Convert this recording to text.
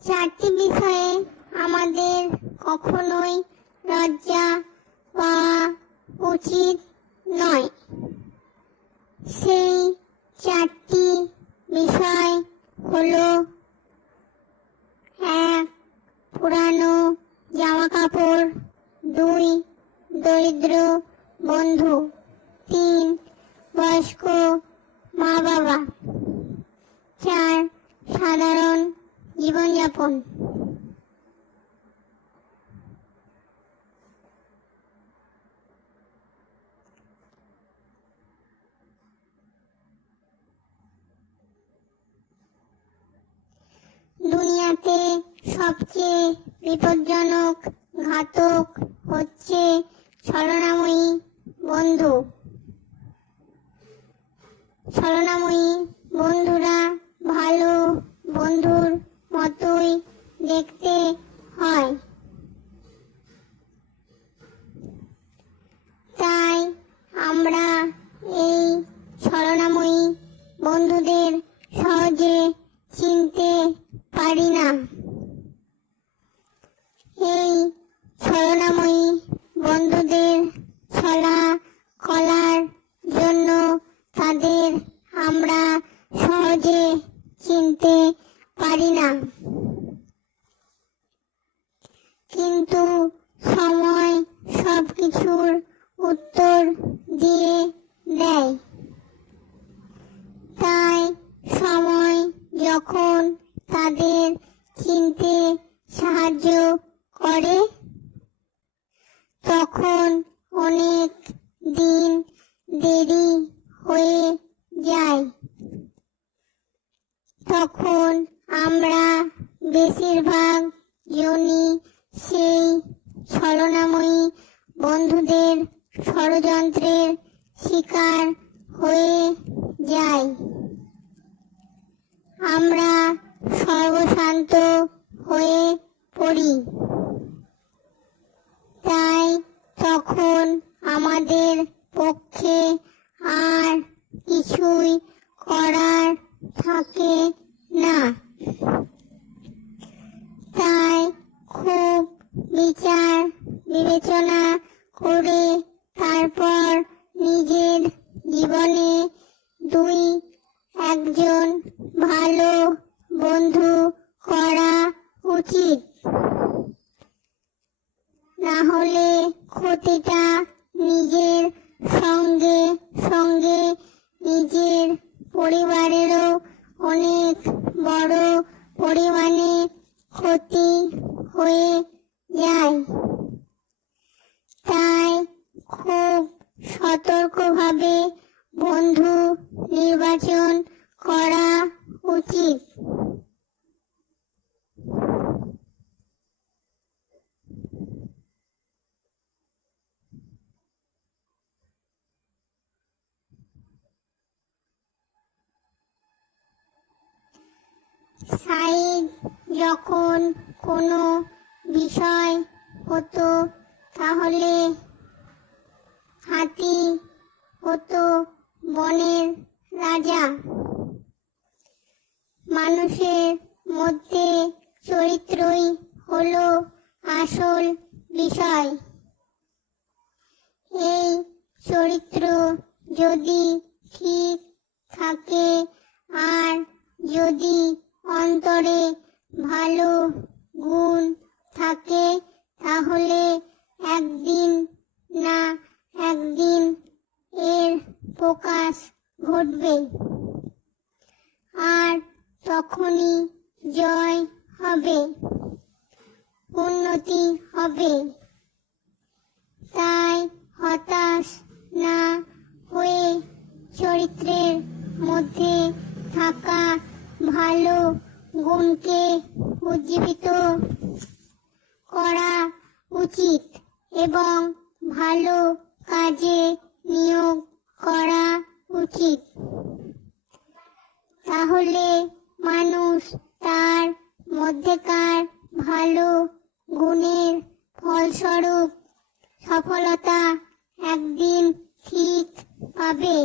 চারটি বিষয়ে আমাদের কখনোই লজ্জা পাওয়া উচিত নয়। সেই চারটি বিষয় হলো: 1. পুরানো জামা কাপড়। 2. দরিদ্র বন্ধু। 3. বয়স্ক মা বাবা। 4. সাধারণ জীবনযাপন। দুনিয়াতে সবচেয়ে বিপজ্জনক ঘাতক হচ্ছে ছলনাময়ী বন্ধু। ছলনাময়ী বন্ধুরা ভালো বন্ধুর মতোই দেখতে হয়, তাই আমরা এই ছলনাময়ী বন্ধুদের সহজে চিনতে পারি না। এই ছলনাময়ী বন্ধুদের ছলা কলার জন্য তাদের আমরা সহজে চিনতে পারি না, কিন্তু সময় সবকিছুর উত্তর দিয়ে দেয়। তাই সময় যখন তাদের চিনতে সাহায্য করে, তখন অনেক দিন দেরি হয়ে যায়। তখন আমরা বেশিরভাগ জনই সেই ছলনাময়ী বন্ধুদের ষড়যন্ত্রের শিকার হয়ে যাই। আমরা সর্বশান্ত হয়ে পড়ি। তাই তখন আমাদের পক্ষে আর কিছুই করার থাকে না। তাই খুব বিচার বিবেচনা করে তারপর নিজের জীবনে 2-1 ভালো বন্ধু করা উচিত। না হলে ক্ষতিটা নিজের সঙ্গে সঙ্গে নিজের পরিবারেরও অনেক বড় পরিমাণে ক্ষতি হয়ে যায়। তাই খুব সতর্কভাবে বন্ধু নির্বাচন করা উচিত। সাইদ যখন কোনো বিষয় হতো তাহলে হাতি হতো বনের রাজা। মানুষের মধ্যে চরিত্রই হলো আসল বিষয়। এই চরিত্র যদি ঠিক থাকে আর যদি অন্তরে ভালো গুণ থাকে, তাহলে একদিন না একদিন এর প্রকাশ ঘটবে আর তখনই জয় হবে, উন্নতি হবে। তাই হতাশ না হয়ে চরিত্রের মধ্যে থাকা ভালো গুণকে উজ্জীবিত করা উচিত এবং ভালো কাজে নিয়োগ করা উচিত। তাহলে মানুষ তার মধ্যেকার ভালো গুণের ফলস্বরূপ সফলতা একদিন ঠিক পাবে।